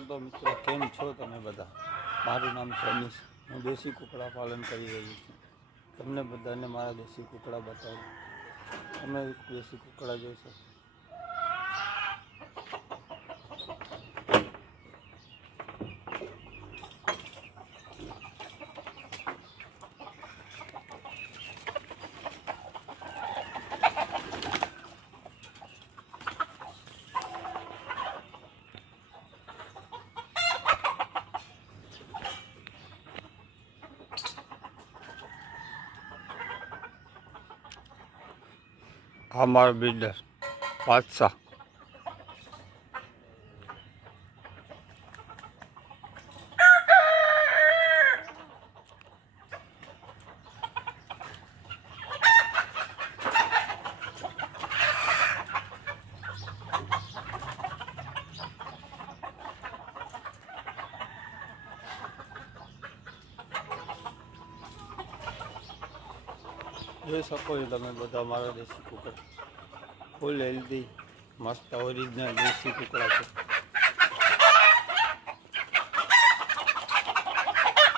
તો મિત્રો કેમ છો તમે બધા? મારું નામ છે અનીશ. હું દેશી કૂકડા પાલન કરી રહ્યો છું. તમને બધાને મારા દેશી કૂકડા બતાવું. તમે દેશી કૂકડા જોશો. આ મારો બિલ્ડર બાદશાહ. જોઈ શકો છો તમે બધા મારા દેશી કૂકડા. ફૂલ હેલ્ધી મસ્ત ઓરિજિનલ દેશી કૂકડા છે.